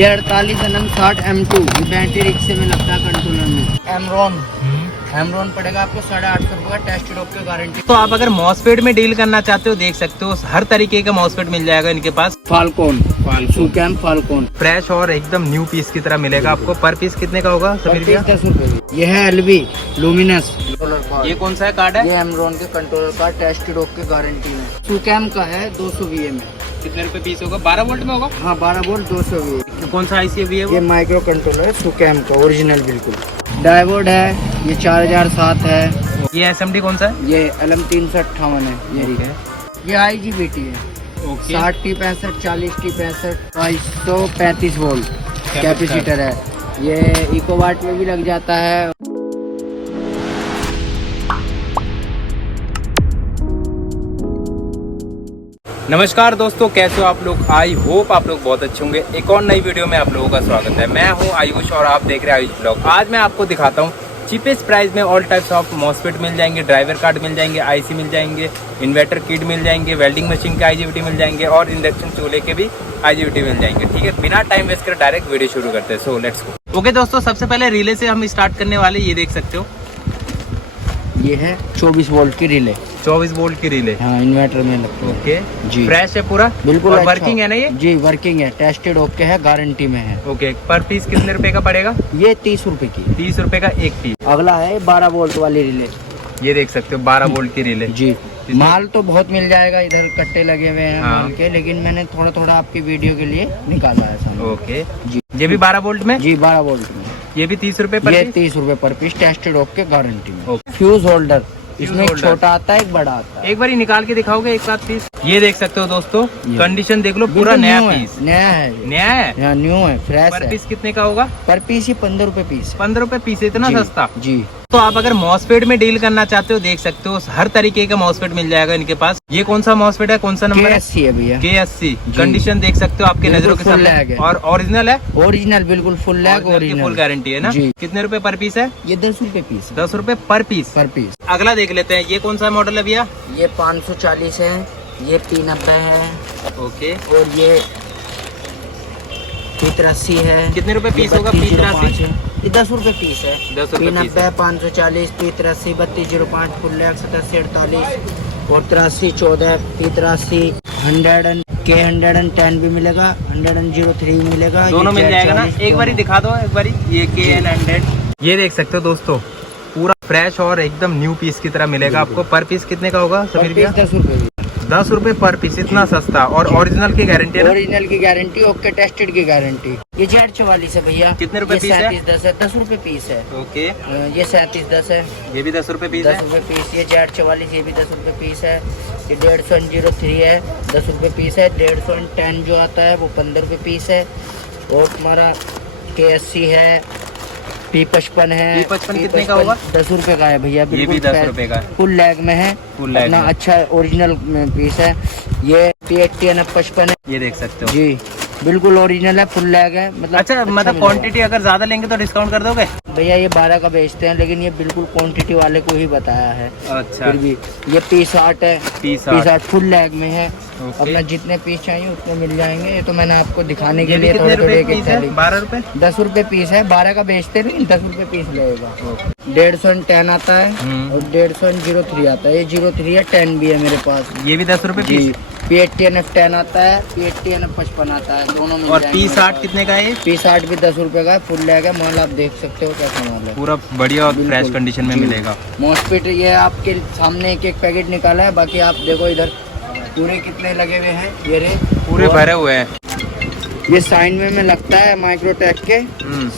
ये 48 NM 60 M2 battery रिक्शे में लगता है कंट्रोलर में। एमरॉन पड़ेगा आपको 850 रुपये का, टेस्ट ड्रॉप की गारंटी। तो आप अगर मॉसफेट में डील करना चाहते हो देख सकते हो, हर तरीके का मॉसफेट मिल जाएगा इनके पास। फाल्कन फाल्कन फ्रेश और एकदम न्यू पीस की तरह मिलेगा आपको। पर पीस कितने का होगा? 10 रुपए। ये है LV लुमिनस। ये कौन सा कार्ड है? ये एमरॉन के कंट्रोलर का टेस्ट ड्रॉप की गारंटी में। सुकैम का है 200 VA में। कितने रुपए पीस होगा? 12 वोल्ट में होगा। हाँ 12 वोल्ट 200 VA। कौन सा IC है? ये माइक्रो कंट्रोलर है सुकैम का, ओरिजिनल बिल्कुल। डायोड है, ये 4007 है। ये SMD कौन सा है? ये LM 358 है। ये ठीक है। ये IGBT है। 60 T 65 40 T 65 235 वोल्ट कैपेसिटर है। ये इको वाट में भी लग जाता है। नमस्कार दोस्तों, कैसे हो आप लोग? आई होप आप लोग बहुत अच्छे होंगे। एक और नई वीडियो में आप लोगों का स्वागत है। मैं हूं आयुष और आप देख रहे हैं आयुष ब्लॉग। आज मैं आपको दिखाता हूं चीपेस्ट प्राइस में ऑल टाइप्स ऑफ मॉसफेट मिल जाएंगे, ड्राइवर कार्ड मिल जाएंगे, IC मिल जाएंगे, इन्वर्टर किट मिल जाएंगे, वेल्डिंग मशीन के IGBT मिल जाएंगे और इंडक्शन चूल्हे के भी IGBT मिल जाएंगे। ठीक है, बिना टाइम वेस्ट कर डायरेक्ट वीडियो शुरू करते हैं। So let's go. ओके दोस्तों, सबसे पहले रिले से हम स्टार्ट करने वाले। ये देख सकते हो, ये है 24 वोल्ट की रिले। 24 वोल्ट की रिले। हाँ इन्वर्टर में लगता है। ओके जी, फ्रेश है पूरा बिल्कुल। और वर्किंग है ना ये? जी वर्किंग है, टेस्टेड ओके है, गारंटी में है। ओके, पर पीस कितने रुपए का पड़ेगा? ये 30 रुपए की। 30 रुपए का एक पीस। अगला है 12 वोल्ट वाली रिले। ये देख सकते हो 12 वोल्ट की रिले। जी, माल तो बहुत मिल जाएगा, इधर कट्टे लगे हुए हैं हाँ। माल के, लेकिन मैंने थोड़ा थोड़ा आपकी वीडियो के लिए निकाला है सामने। ओके जी, ये भी 12 वोल्ट में? जी 12 वोल्ट में। ये भी 30 रुपए पर ये पीस? 30 रुपए पर पीस, टेस्टेड ओके गारंटी में। ओके। फ्यूज होल्डर, इसमें एक होल्डर। छोटा आता है एक बड़ा आता है। एक बार ही निकाल के दिखाओगे एक साथ पीस? ये देख सकते हो दोस्तों, ये। कंडीशन देख लो, पूरा बिल्कुल नया न्यू है, पीस। नया है ये। नया है, यहाँ न्यू है, फ्रेश पर है। पीस कितने का होगा? पर पीस ही 15 रुपए पीस है। 15 रुपए पीस है, इतना जी, सस्ता। जी। तो आप अगर मॉसफेट में डील करना चाहते हो देख सकते हो, हर तरीके का मॉसफेट मिल जाएगा इनके पास। ये कौन सा मॉसफेट है, कौन सा नंबर है? KSC है भैया। KSC। कंडीशन देख सकते हो आपके बिल्कुल नजरों के full सामने। lag है। और ओरिजिनल है? ओरिजिनल बिल्कुल full lag original. Full guarantee है ना? जी। कितने रुपए पर पीस है? ये 10 रुपए पीस है। 10 रुपए पर पीस। पर पीस। अगला देख लेते हैं, ये कौन सा मॉडल है भैया? ये 540 है, ये P90 है, ओके। और ये P83 है। कितने रुपए पीस ये होगा? 3205 P83? है। ये 10 रुपए पीस है। 10 रुपए पीस है। P90 540, P83 3205, फुल लैग 87 48 और 83 14, P83 100 K110 भी मिलेगा, 103 मिलेगा। दोनों ये मिल जाएगा ना? 40 एक बारी दिखा दो एक बारी। ये KN100। ये देख सकते हो दोस्तों, पूरा फ्रेश और एकदम न्यू पीस की तरह मिलेगा आपको। पर पीस कितने का होगा समीर भैया? 10 रुपए। 10 रुपए पर पीस, इतना सस्ता। और ओरिजिनल की गारंटी है ना? ओरिजिनल की गारंटी, ओके टेस्टेड की गारंटी। ये Z44 है भैया। कितने रुपए ये पीस है? 3710 है, 10 रुपए पीस है। ओके, ये 3710 है, ये भी 10 रुपए पीस 10 है। रुपए पीस। ये Z44, ये भी 10 रुपए पीस है। ये 15003 है, 10 रुपए पीस है। 15010 जो आता है वो 15 रुपए पीस है। और हमारा KSC है, P55 है। P55 कितने का होगा? 10 रुपए का है भैया। ये भी 10 रुपए का है। फुल लैग में है, फुल लैग अपना में। अच्छा ओरिजिनल पीस है। ये P80 है, 55 है। ये देख सकते हो। जी बिल्कुल ओरिजिनल है, फुल लैग है। मतलब अच्छा, मतलब मिलेगा। क्वांटिटी अगर ज्यादा लेंगे तो डिस्काउंट कर दोगे? भैया ये 12 का बेचते हैं, लेकिन ये बिल्कुल क्वांटिटी वाले को ही बताया है। अच्छा, फिर भी ये P60 है, P60 P60 फुल लैग में है। ओके। अपना जितने पीस चाहिए उतने मिल जाएंगे। ये तो मैंने आपको दिखाने के ये भी लिए कितने थोड़े रुपए थोड़े पीस है? 12 रुपए। 10 रुपए पीस है, 12 का बेचते हैं, लेकिन 10 रुपए पीस लगेगा। 15010 आता है और 15003 आता है। ये 03 है, 10 भी है मेरे पास। ये भी 10 रुपए जी, पीस। P80NF10 आता है, P80NF 55 आता है, दोनों मिल और जाएंगे मेरे P60 पास। कितने का है? P60 भी 10 रुपए का है, फुल लैग है। माल आप देख सकते हो कैसा माल है, पूरा बढ़िया और बिल्कुल। फ्रेश कंडीशन में जी। मिलेगा। मॉसफेट ये आपके सामने एक एक पैकेट निकाला है, बाकी आप देखो इधर पूरे कितने लगे हुए हैं। ये रे पूरे और भरे हुए हैं। ये साइन में लगता है, माइक्रोटेक के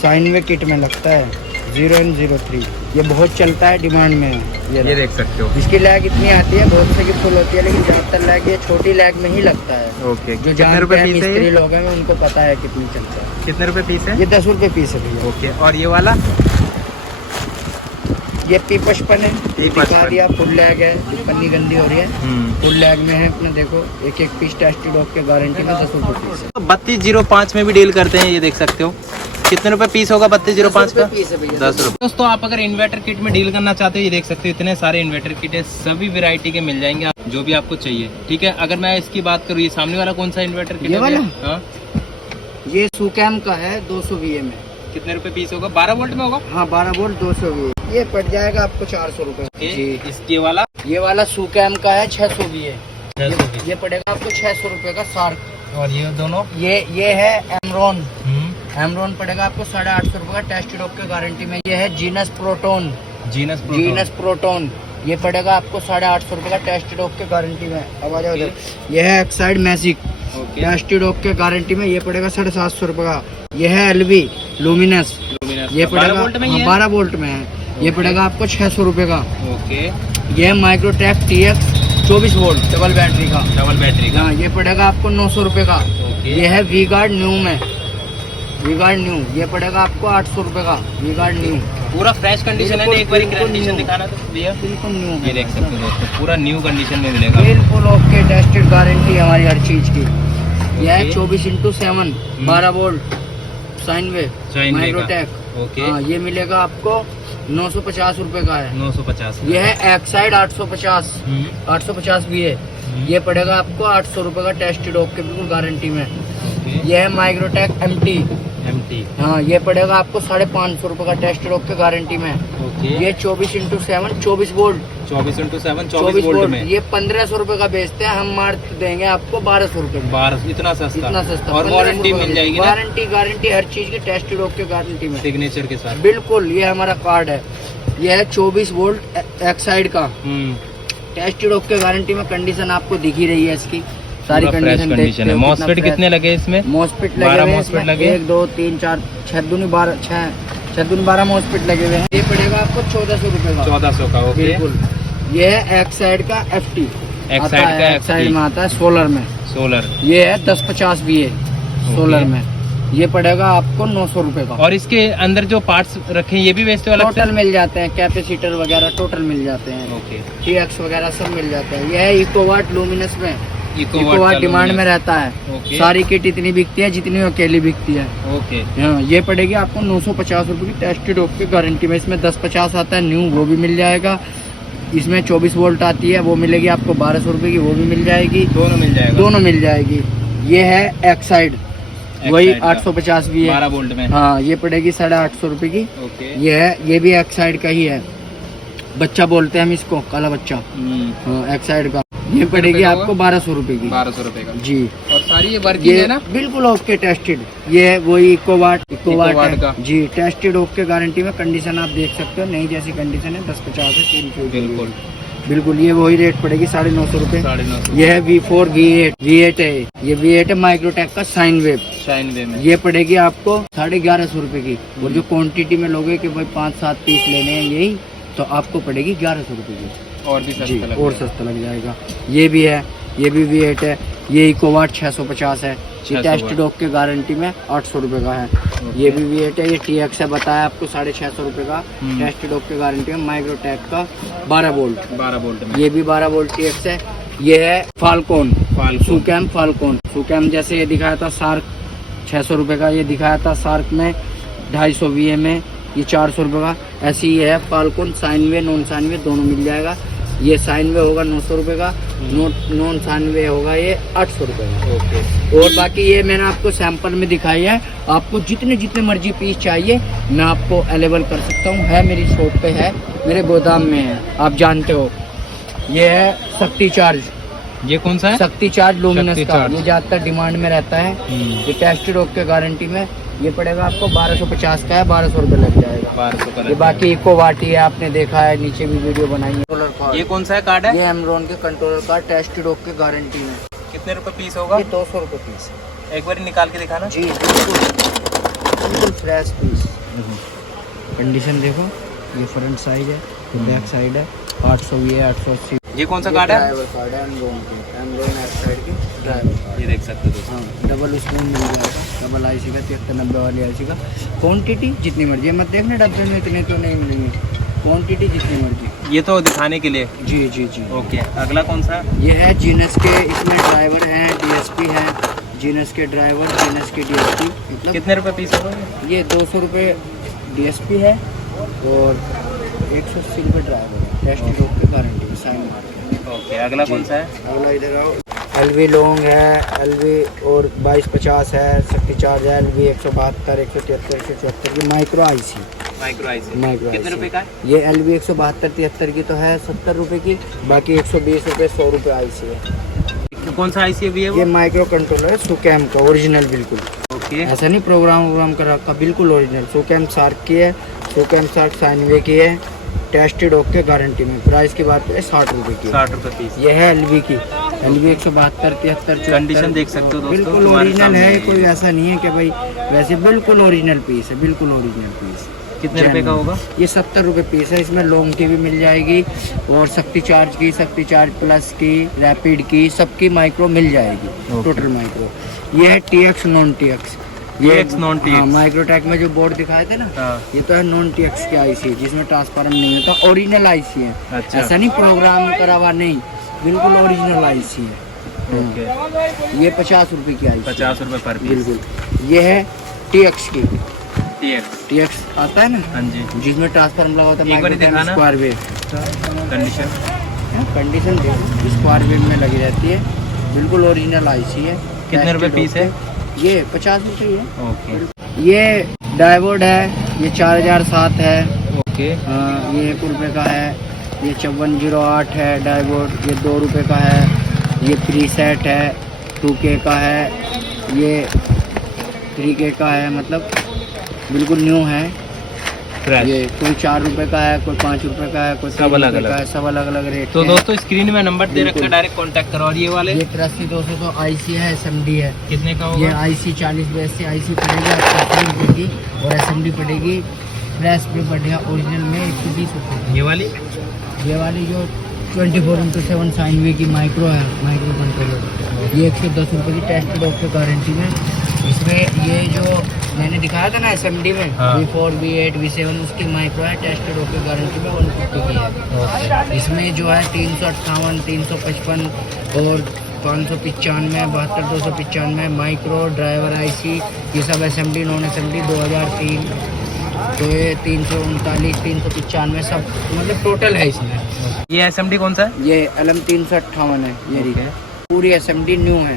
साइन में किट में लगता है 0N03। ये बहुत चलता है, डिमांड में है। ये देख सकते हो। इसकी लैग इतनी आती है, बहुत से की फुल होती है, लेकिन ज्यादातर लैग ये छोटी लैग में ही लगता है। ओके, जो कितने जानते रुपए हैं पीस है मिस्त्री ये? लोग हैं, उनको पता है कितनी चलता है। कितने रुपए पीस है? ये 10 रुपए पीस है भैया। ओके, और ये वाला? ये P55 है, P55 दिखा दिया, फुल लैग है। पन्नी गंदी हो रही है, फुल लैग में है। अपने देखो एक एक पीस टेस्टेड डॉग के गारंटी में 10 रुपए पीस है। 3205 में भी डील करते हैं, ये देख सकते हो। कितने रुपए पीस होगा 3205 का? पीस है भैया, 10 रुपए। दोस्तों आप अगर इन्वर्टर किट में डील करना चाहते हो, ये देख सकते हो इतने सारे इन्वर्टर किट है, सभी वैरायटी के मिल जाएंगे आप जो भी आपको चाहिए। ठीक है, अगर मैं इसकी बात करूँ, ये सामने वाला कौन सा इन्वर्टर किट ये है? वाला? हाँ, ये सुकैम का है 200 VA में। कितने रुपए पीस होगा? 12 वोल्ट में होगा? हाँ 12 वोल्ट 200 VA। ये पड़ जाएगा आपको 400 रुपए। जी। इसके वाला? ये वाला सुकैम का है 600 VA। ये पड़ेगा आपको 600 रुपए का सार्क। और ये दोनों? ये है एमरॉन। एमरॉन पड़ेगा आपको 850 रुपए का टेस्ट डॉग के गारंटी में। ये है जीनस प्रोटोन। जीनस प्रोटोन ये पड़ेगा आपको 850 रुपए का टेस्ट डॉग के गारंटी में। अब आ जाओ इधर। ये है एक्साइड मैजिक टेस्ट डॉग के गारंटी में। ये पड़ेगा 750 रुपए का। ये है एलवी लुमिनस। ये पड़ेगा 12 वोल्ट में है। ये पड़ेगा आपको 600 रुपए का। ओके। ये है Microtek TX 24 volt double battery का। हाँ ये पड़ेगा आपको 900 रुपए का। ये है वी गार्ड न्यू में। वी गार्ड न्यू ये पड़ेगा आपको 800 रुपए का। वी गार्ड न्यू पूरा फ्रेश कंडीशन है। एक बार कंडीशन दिखाना तो भैया। बिल्कुल न्यू। ये देख सकते हो दोस्तों, पूरा न्यू कंडीशन में मिलेगा। बिल्कुल ओके टेस्टेड गारंटी हमारी हर चीज की। यह है 24x7 12 volt sine wave Microtek. Okay. हाँ ये मिलेगा आपको 950 रुपए का है। 950। ये है एक्साइड 850 भी है। ये पड़ेगा आपको 800 रुपए का टेस्ट डॉग के बिल्कुल गारंटी में। ये है माइक्रोटेक MT। हाँ ये पड़ेगा आपको 550 रुपए का टेस्ट डॉग के गारंटी में। ये 24x7 24 वोल्ट 24 वोल्ट में। ये 1500 रुपए का बेचते हैं, हम मार देंगे आपको 1200 रुपए में। 1200 इतना सस्ता। और 1500 वारंटी मिल जाएगी ना? गारंटी हर चीज की टेस्ट डॉग के गारंटी में सिग्नेचर के साथ। बिल्कुल ये हमारा कार्ड है। ये है 24 वोल्ट एक्साइड का टेस्ट डॉग के गारंटी में। कंडीशन आपको दिख ही रही है इसकी सारी कंडीशन है। मॉसफेट कितने लगे इसमें? मॉसफेट लगे 1 2 3 4 6 दूनी 12 मॉसफेट लगे हुए हैं। ये पड़ेगा आपको 1400 रुपए का। 1400 का। ओके। बिल्कुल। ये है एक्साइड का FT। एक्साइड में आता है सोलर में। ये है 1050 भी है सोलर में। ये पड़ेगा आपको 900 रुपए का। और इसके अंदर जो पार्ट्स रखे हैं ये भी बेचते हो अलग से? टोटल मिल जाते हैं, कैपेसिटर वगैरह टोटल मिल जाते हैं। ओके। TX वगैरह सब मिल जाते हैं। ये है इकोवाट लुमिनस में। इकोवाट डिमांड में रहता है। सारी किट इतनी बिकती है जितनी अकेली बिकती है। ओके। हाँ ये पड़ेगी आपको 950 रुपए की टेस्ट डॉग की गारंटी में। इसमें 1050 आता है न्यू, वो भी मिल जाएगा। इसमें 24 वोल्ट आती है, वो मिलेगी आपको 1200 रुपए की, वो भी मिल जाएगी। दोनों मिल जाएगी। ये है एक्साइड वही 850 भी है 12 वोल्ट में। हाँ ये पड़ेगी 850 रुपए की। ओके। ये भी एक्साइड का ही है। बच्चा बोलते हैं हम इसको, काला बच्चा। हाँ एक्साइड का। ये पड़ेगी आपको 1200 रुपए की। 1200 रुपए का जी। और सारी ये वर्किंग है ना? बिल्कुल ओके टेस्टेड। ये है वही इकोवाट का जी टेस्टेड ओके गारंटी में। कंडीशन आप देख सकते हो, नई जैसी कंडीशन है। 1050 से 300। बिल्कुल ये वही रेट पड़ेगी 950 रुपए। ये है V4 V8 है। ये V8 है माइक्रोटेक का साइन वेव में। ये पड़ेगी आपको 1150 रुपए की। और जो क्वांटिटी में लोगे कि भाई 5-7 पीस लेने हैं यही, तो आपको पड़ेगी 1100 रुपए की। और भी सस्ता लग जाएगा। ये भी है, ये भी V8 है। ये इकोवाट 650 है। ये टेस्ट डॉग के गारंटी में 800 रुपए का है। ये भी V8 है। ये TX है, बताया आपको 650 रुपए का। टेस्ट डॉग के गारंटी में माइक्रोटेक का 12 वोल्ट में। ये भी 12 वोल्ट TX है। ये है फाल्कोन सुकैम जैसे ये दिखाया था सार्क 600 रुपए का। ये दिखाया था सार्क में 250 VA में, ये 400 रुपए का। ऐसे ही है फाल्कोन साइन वे नॉन साइन वे दोनों मिल जाएगा। ये साइन वे होगा 900 रुपए का, नॉन साइन वे होगा ये 800 रुपए का। ओके। और बाकी ये मैंने आपको सैंपल में दिखाई है। आपको जितने मर्जी पीस चाहिए मैं आपको अवेलेबल कर सकता हूँ। है मेरी शॉप पे है, मेरे गोदाम में है, आप जानते हो। ये है शक्ति चार्ज। ये कौन सा है? शक्ति चार्ज लुमिनस का। ये ज्यादातर डिमांड में रहता है। ये टेस्ट डॉग के गारंटी में। ये पड़ेगा आपको 1250 का है, 1200 रुपए लग जाएगा। 1200 का। ये बाकी इकोवाट है, आपने देखा है, नीचे भी वीडियो बनाई है। ये कौन सा है कार्ड है? ये एमरॉन के कंट्रोलर कार्ड टेस्ट डॉग के गारंटी में। कितने रुपए पीस होगा? ये 200 रुपए पीस। एक बार निकाल के दिखाना। जी बिल्कुल फ्रेश पीस। कंडीशन देखो, ये फ्रंट साइड है, बैक साइड है। 800 ये 880। ये कौन सा कार्ड है? ड्राइवर कार्ड है एमरॉन एक्साइड की ड्राइवर। ये देख सकते हो। हाँ डबल स्पून मिल जाएगा, डबल IC का 7390 वाली IC का। क्वांटिटी जितनी मर्जी है, मत देखना डब्बे में इतने तो नहीं मिलेंगे, क्वांटिटी जितनी मर्जी। ये तो दिखाने के लिए। जी। ओके। अगला कौन सा? ये है जीनस के, इसमें ड्राइवर है, DSP है। जीनस के ड्राइवर, जीनस के DSP। मतलब कितने रुपए पीस होगा? ये 200 रुपये DSP है और 180 रुपये ड्राइवर है। टेस्ट डॉग की गारंटी साइन मार। ओके। अगला कौन सा है? अगला इधर आओ। LV लॉन्ग है, LV और 2250 है, शक्ति चार्ज है, LV 172, 173, 174 की micro IC. Micro IC micro कितने IC। रुपए का है? ये LV 172, 73 की तो है 70 रुपये की, बाकी 120 रुपये, 100 रुपये आईसी है। कौन सा आईसी अभी है ये वो? माइक्रो कंट्रोलर है सुकैम का, ओरिजिनल बिल्कुल। ओके। ऐसा नहीं प्रोग्राम वोग्राम कर रखा, बिल्कुल ओरिजिनल। सुकैम सार्क की है, सुकैम सार्क साइनवे की है, टेस्टेड ओके गारंटी में। प्राइस की बात करें 60 रुपये की। 60 रुपए पीस। ये है LV की, LV 172, 73, कंडीशन देख सकते हो दोस्तों, बिल्कुल तुम्हारे ओरिजिनल सामने है, है। कोई ऐसा नहीं है कि भाई वैसे बिल्कुल ओरिजिनल पीस है, बिल्कुल ओरिजिनल पीस। कितने रुपए का होगा? ये 70 रुपये पीस है। इसमें लॉन्ग की भी मिल जाएगी और शक्ति चार्ज की, शक्ति चार्ज प्लस की, रैपिड की, सबकी माइक्रो मिल जाएगी। ओके। Total micro. ये है TX non TX। TX non TX। Microtek में जो बोर्ड दिखाए थे ना, हाँ। ये तो है नॉन TX की आईसी, जिसमें ट्रांसफार्मर नहीं होता, ओरिजिनल आईसी है। अच्छा। ऐसा नहीं प्रोग्राम करा हुआ, नहीं, बिल्कुल ओरिजिनल आईसी है। ओके। ये 50 रुपये की आईसी। 50 रुपए पर पीस। बिल्कुल। ये है TX की। TX आता है ना, हाँ जी। जिसमें ट्रांसफार्मर लगा होता है, एक बार माइक्रोटेक दिखाना। Square wave. कंडीशन कंडीशन देखो, स्क्वायर वेव में लगी रहती है, बिल्कुल ओरिजिनल आईसी है। कितने रुपए पीस है? ये 50 रुपये है। ओके। ये डायवोड है, ये 4007 है। ओके। ये 1 रुपये का है। ये 5408 है डायवोड, ये 2 रुपये का है। ये प्रीसेट है, 2K का है। ये 3K का है, मतलब बिल्कुल न्यू है। फ्रेश। ये कोई 4 रुपये का है, कोई 5 रुपये का है, कोई सब 3 अलग रुपये का अलग। है, सब अलग अलग रेट तो के दोस्तों स्क्रीन में नंबर दे रखा है, बिल्कुल। डायरेक्ट कांटेक्ट करो। और ये वाले हैं। ये 83 200 आईसी है, SMD है। कितने का ये होगा? आईसी 40 बेस से आईसी पड़ेगी आपको 30 रुपये की, और SMD पड़ेगी फ्रेश पे बढ़िया ओरिजिनल में 120 रुपये। ये वाली ये वाली जो 24x7 साइनवे की माइक्रो है, माइक्रो कंट्रोलर, ये 110 रुपये की, टेस्टेड ओके गारंटी में। इसमें ये जो मैंने दिखाया था ना SMD में, हाँ। V4 V8 V7, उसकी माइक्रो है, टेस्टेड ओके गारंटी में 150 की है। इसमें जो है 358, 355 और 595, 72 295 माइक्रो ड्राइवर आईसी, ये सब SMD नॉन SMD 2003, तो ये 339, 395 सब मतलब टोटल है इसमें। ये SMD कौन सा है? ये LM 358 है, ये ओके। पूरी SMD न्यू है।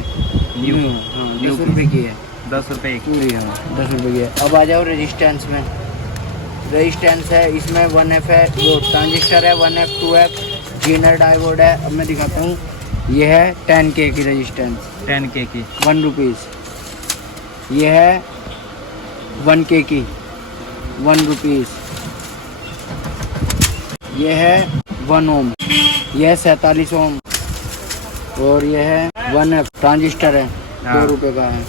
न्यू। हाँ, न्यू 10 रुपये की है 10 रुपए एक। पूरी। हाँ, 10 रुपये की है। अब आ जाओ रेजिस्टेंस में। रेजिस्टेंस है, इसमें 1F है, जो ट्रांजिस्टर है 1F 2F, जीनर डायोड है। अब मैं दिखाता हूँ, ये है 10K की रेजिस्टेंस, 10K की 1 रुपीज़। ये है 1K की 1 रुपीज़। ये है 1 ओम, ये है 47 ओम, और ये है 1F ट्रांजिस्टर है, हाँ। 2 रुपये का है।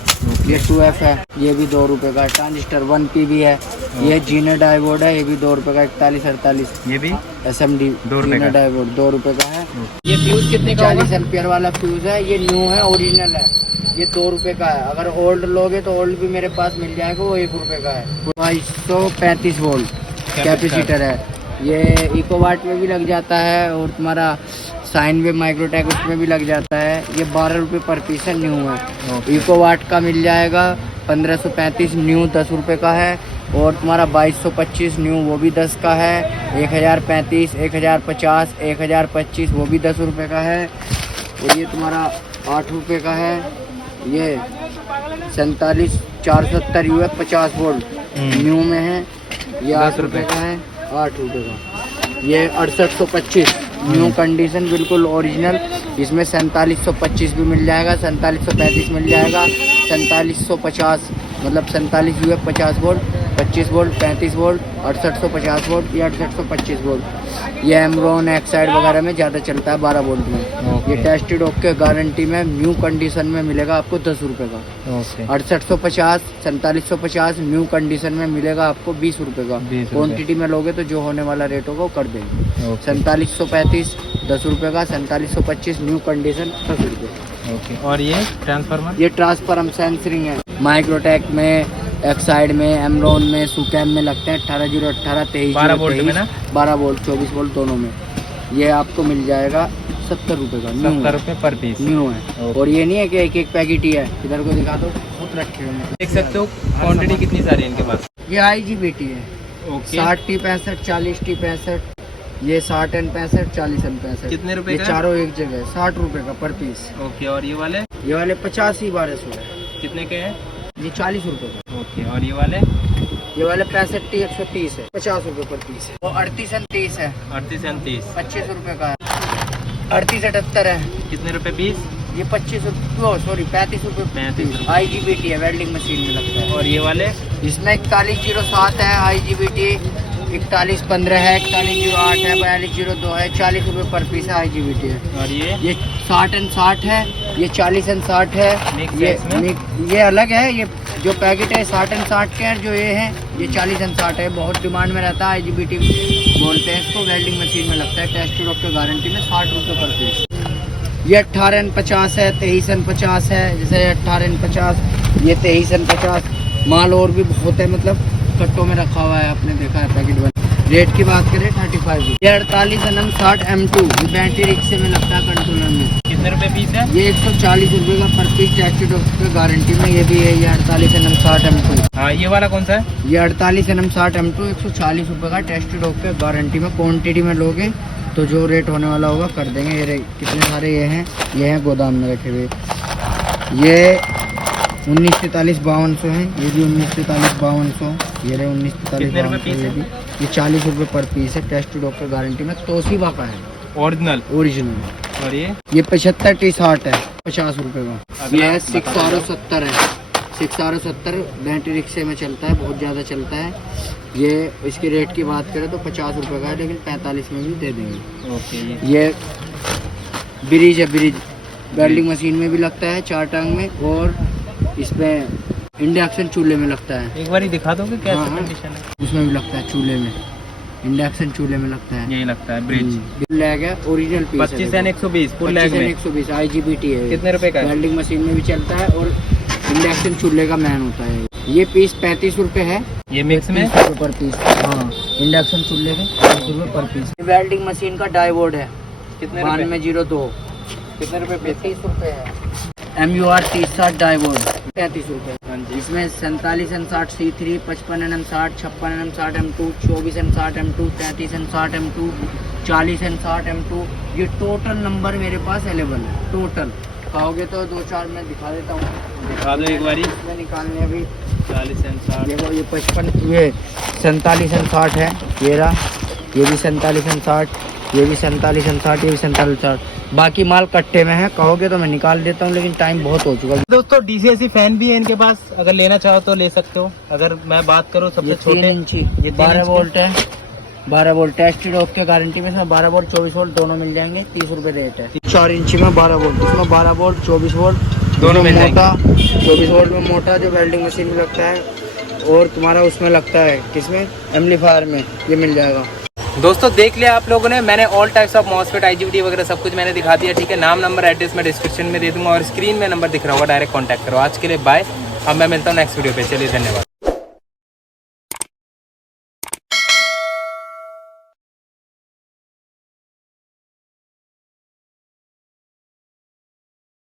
ये 2F है, ये भी 2 रुपये का है। ट्रांजिस्टर 1P भी है। ये जीनर डायोड है, ये भी 2 रुपये का, 4148। ये भी SMD 2 रुपये जीनर का। डायोड 2 रुपये का है। ये फ्यूज कितने का होगा? 40 एम्पियर वाला फ्यूज है, ये न्यू है, ओरिजिनल है। ये 2 रुपये का है। अगर ओल्ड लोगे तो ओल्ड भी मेरे पास मिल जाएगा, वो 1 रुपये का है। 2235 वोल्ट कैपेसिटर है। ये इकोवाट में भी लग जाता है, और तुम्हारा साइन वे माइक्रोटेक उसमें भी लग जाता है। ये 12 रुपये पर पीस है, न्यू है। ओके। इकोवाट का मिल जाएगा 1535 न्यू, 10 रुपये का है। और तुम्हारा 2225 न्यू, वो भी 10 का है। 1035, 1050, 1025, वो भी 10 रुपये का है। और ये तुम्हारा 8 रुपये का है। ये 47 470 UF 50 वोल्ट न्यू में है, ये 8 रुपये का है, 8 रुपये का। ये 6825 न्यू कंडीशन, बिल्कुल ओरिजिनल। इसमें 4725 भी मिल जाएगा, 4735 मिल जाएगा, 4750 मतलब 47 UF 50 volt, 25 volt, 35 volt, 6850 volt, ये 6825 वोल्ट। ये एमरॉन एक्साइड वगैरह में ज़्यादा चलता है 12 वोल्ट में। ओके। ये टेस्टेड ओके गारंटी में न्यू कंडीशन में मिलेगा आपको 10 रुपये का। ओके। 6850, 4750 न्यू कंडीशन में मिलेगा आपको 20 रुपये का। 20 रुपये। क्वान्टिटी में लोगे तो जो होने वाला रेट होगा वो कर देंगे। ओके। 4735 10 रुपये का, 4725 न्यू कंडीशन 10 रुपये। ओके। और ये ट्रांसफार्मर? ये ट्रांसफार्म सेंसरिंग है, माइक्रोटेक में, एक्साइड में, एमरॉन में, सुकैम में लगते हैं। 18018 23 12 वोल्ट में ना? 12 वोल्ट 24 वोल्ट दोनों में। ये आपको मिल जाएगा 70 रुपये का, न्यू 70 है। रुपए पर पीस। न्यू है। ओके। और ये नहीं है कि एक एक पैकेट ही है, इधर को दिखा दो, खुद रखे हुए हैं। देख सकते हो क्वांटिटी कितनी सारी है इनके पास। ये IGBT है, ओके। 60 T 65, 40 T 65, ये 60 एंड 65, 40 एंड 65। कितने रुपए ये का? चारों एक जगह 60 रुपए का पर पीस। ओके, और ये वाले ये वाले 50 ही 1200 है। कितने के हैं? ये 40 रुपए का। ओके, और ये वाले? ये वाले 65 130 है, 50 रुपए पर पीस है। वो 38 एंड 30 है, 38 एंड 30 25 रुपए का है। 38 78 है, कितने रुपए पीस? ये 25 रुपये, सॉरी 35 रुपए 35 रुपए। IGBT है, वेल्डिंग मशीन में लगता है। और ये वाले? इसमें 4107 है IGBT, 4115 है, 4108 है, 4202 है, 40 रुपए पर पीस है IGBT है। और ये 60 एंड 60 है, ये 40 एंड 60 है। Mix है इसमें? ये अलग है, ये जो पैकेट है 60 एंड 60 के हैं, जो ये है ये 40 एंड 60 है। बहुत डिमांड में रहता है, IGBT बोलते हैं इसको, वेल्डिंग मशीन में लगता है, टेस्ट डॉक्टर गारंटी में 60 रुपये पर पीस। ये 18 एंड 50 है, 23 एंड 50 है, जैसे 18 एंड 50, ये 23 एंड 50। माल और भी बहुत है, मतलब कट्टों में रखा हुआ है, आपने देखा है पैकेट बन। रेट की बात करें 35। ये 48 एनम 60 M2, ये बैटरी रिक्शे में लगता है, कंट्रोलर में। कितने रुपए पीस है? ये 140 रुपये का पर पीस, टेस्ट डॉक्टर गारंटी में ये भी है। ये 48 एनम 60 M2। हाँ, ये वाला कौन सा है? ये 48 एनम 60 M2 140 रुपये का, टेस्ट डॉक्टर गारंटी में। क्वान्टिटी में लोगे तो जो रेट होने वाला होगा कर देंगे। ये कितने सारे ये हैं गोदाम में रखे हुए। ये 1943 5200 है, ये भी 1943 5200, ये रहे 1943 कितने रुपए 5200 पीस ये है? भी। ये 40 रुपये पर पीस है, टेस्ट डॉक्टर गारंटी में। तोशिबा का है, ओरिजिनल। ओरिजिनल। और ये? ये 75 T60 है, 50 रुपये का। अगला ये है बता 670 है, 670 बैटरी रिक्शे में चलता है, बहुत ज़्यादा चलता है। ये इसकी रेट की बात करें तो 50 रुपये का है, लेकिन 45 में भी दे देंगे। ओके, ये ब्रिज है, ब्रिज वेल्डिंग मशीन में भी लगता है, 4 टांग में, और इसमें इंडक्शन चूल्हे में लगता है। एक बार ही दिखा दोगे कैसा हाँ, हाँ। कंडीशन है? उसमें भी लगता है, चूल्हे में, इंडक्शन चूल्हे में लगता है। यही लगता है ब्रिज। लैग है, original piece 25 and 120 full leg में। 120 IGBT है। कितने रुपए का है? वेल्डिंग मशीन में भी चलता है, और इंडक्शन चूल्हे का मैन होता है। ये पीस 35 रुपए है, ये मिक्स में? 30 रुपए पर पीस। हाँ, इंडक्शन चूल्हे के 30 रुपए पर पीस। वेल्डिंग मशीन का डाई बोर्ड है, कितने रुपए? 9202। कितने रुपए पीस? 30 रुपए है। MUR 3060 डाई बोर्ड 35 रुपए। हाँ जी। इसमें 47 N 60 C3, 55 NM 60, 56 NM 60 M2, 24 N 60 M2, 33 N 60 M2, 40 N 60 M2। ये टोटल नंबर मेरे पास अवेलेबल है। टोटल कहोगे तो 2-4 मैं दिखा देता हूँ। दिखा दो एक बारी। इसमें निकालने अभी 40 एंड 60। देखो, ये 55, ये 47 एन 60 है, ये रहा। ये भी 47 एन 60, ये भी 47 एन 60, ये भी 47 60। बाकी माल कट्टे में है, कहोगे तो मैं निकाल देता हूँ, लेकिन टाइम बहुत हो चुका है। दोस्तों DCSC फैन भी है इनके पास, अगर लेना चाहो तो ले सकते हो। अगर मैं बात करूँ सबसे ये छोटे, 3 इंची, ये 12 इंच वोल्ट है, 12 वोल्ट टेस्ट ऑफ के गारंटी में। इसमें 12 वोल्ट 24 वोल्ट दोनों मिल जाएंगे, 30 रुपए रेट है। 4 इंची में 12 वोल्ट, इसमें 12 वोल्ट 24 वोल्ट दोनों मिल जाएंगे। मोटा 24 वोल्ट में मोटा जो वेल्डिंग मशीन में लगता है, और तुम्हारा उसमें लगता है किसमें, एम्पलीफायर में, ये मिल जाएगा। दोस्तों देख लिया आप लोगों ने, मैंने all types of MOSFET IGBT वगैरह सब कुछ मैंने दिखा दिया, ठीक है। नाम नंबर एड्रेस मैं डिस्क्रिप्शन में दे दूंगा, और स्क्रीन में नंबर दिख रहा होगा, डायरेक्ट कॉन्टैक्ट करो। आज के लिए बाय, अब मैं मिलता हूँ नेक्स्ट वीडियो पे। चलिए, धन्यवाद।